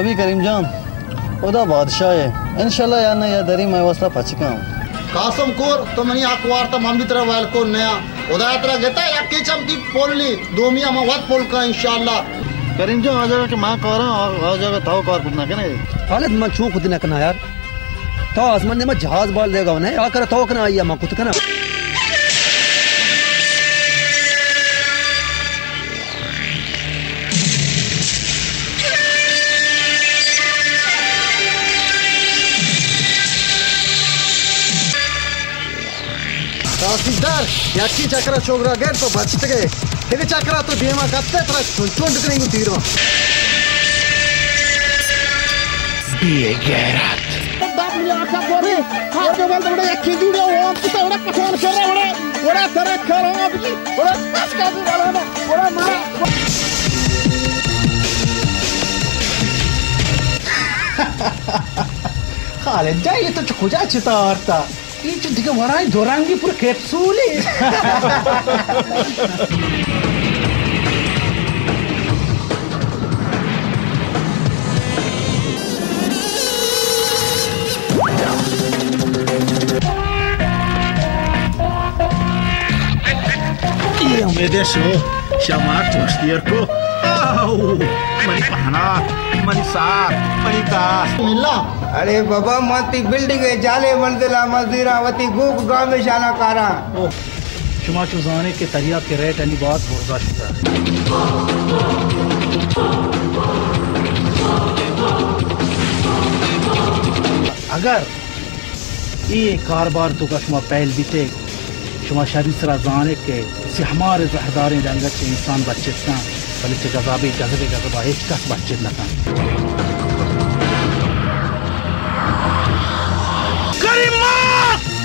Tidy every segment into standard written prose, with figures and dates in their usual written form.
मवी करीम जान ओदा बादशाह है इंशाल्लाह यार ना या दरी मैं वस्ता पचका कासम कोर तो मनी आकवार तो मम्मी तरह वाल को नया ओदा तरह गेता या के चमकी पोलली दोमिया में वत पोल का इंशाल्लाह करीम जान आ जाएगा कि मैं कह रहा हूं आ जाएगा ताऊ कार पुतना के नहीं हालत मैं छू खुद न कना यार तो आसमान ने मैं जहाज बाल देगा ना आ कर तो कना आइया मैं खुद कना तहसीलदार याची चक्रा चोगरा गेट तो बचते गए हिग चक्रा तो देमा कत्ते तरह चुंड करेंगे तीरो बी गैरत बाप ने आखा बोले हां के बल बड़े याची जुड़े हो हम तो बड़ा कठोर कर रहा बड़ा तरह कर रहा अब जी बड़ा कस का भी वाला ना बड़ा मारा खालिद जाए तो खुजा चितारता ये जो दिखे वराई दोरांगी पूरे कैप्सूल है ये उम्मीदें शो शमार चोस्तियर को आओ मनी पहना मनी साथ मनी दास मिला अरे बाबा माती बिल्डिंग है जाले मंजिला मजदूरावती गुप गांव में शाना कारा शुमा चुजाने के तरिया के रेट अली बहुत बर्दाश्त है अगर ये कारोबार तो का शुमा पहल बीते शुमा शरीर सरा जाने के से हमारे जहदारे रंगत से इंसान बच्चे का बल्कि से गजाबे गजबे गजबा एक कस बच्चे न का करीमा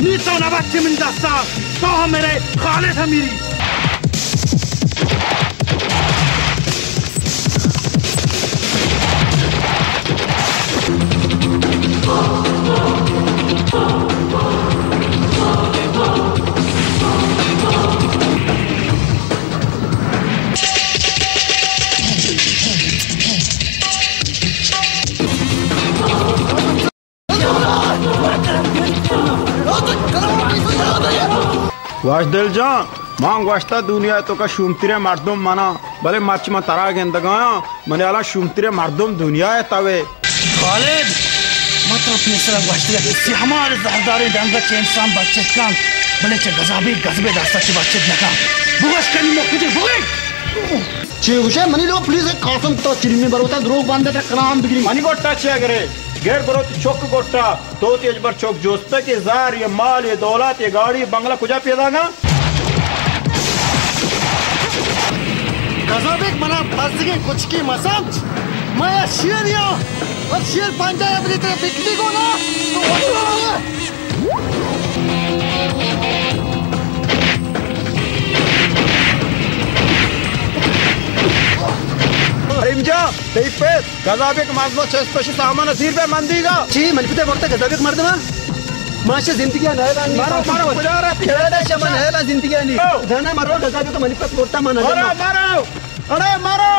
नी तो ना बच्चे में दस्ता तो मेरे खालिद हमीरी वाश दिल जा मांग वास्ता दुनिया तो का शुमतिरे मर्दम माना भले माच में तरा गेंदगा मने आला शुमतिरे मर्दम दुनिया है तवे खालिद मतलब तीसरा वास्ता से हमारे जहदारे डंगा के इंसान बच्चे का भले चे गजाबी गजबे दास्ता के बच्चे न का बुगस कनी मो कुछ बुगे चेउशे मनी लो प्लीज एक कासम तो चिलमी बरोता द्रोग बांधे ते काम बिगड़ी मनी गोट्टा छिया करे गेर बरोत चौक गोट्टा तो तेज बर चौक जोस्ता के जार ये माल ये दौलत ये गाड़ी बंगला कुजा पैदागा गजाबे मना बस के कुछ की मसम मैं शेर या और शेर पंजा अपनी तरफ बिकती को ना रिमजा तेईपे गजाबे के माजमा चेस्पशी सामान असीर पे मंदीगा जी मनपते वक्त गजाबे मर्द में माशे जिंदगी नहला मारो मारो गुजारा खेला शमन नहला जिंदगी नहीं धना मारो गजाबे तो मनपत मोटा माना मारो मारो अरे मारो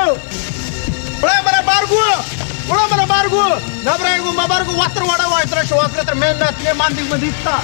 अरे मेरा बारगु अरे मेरा बारगु नबरेगु मबरगु वस्त्र वाड़ा वाइत्र शोस्त्र मेहनत ये मंदी मंदीता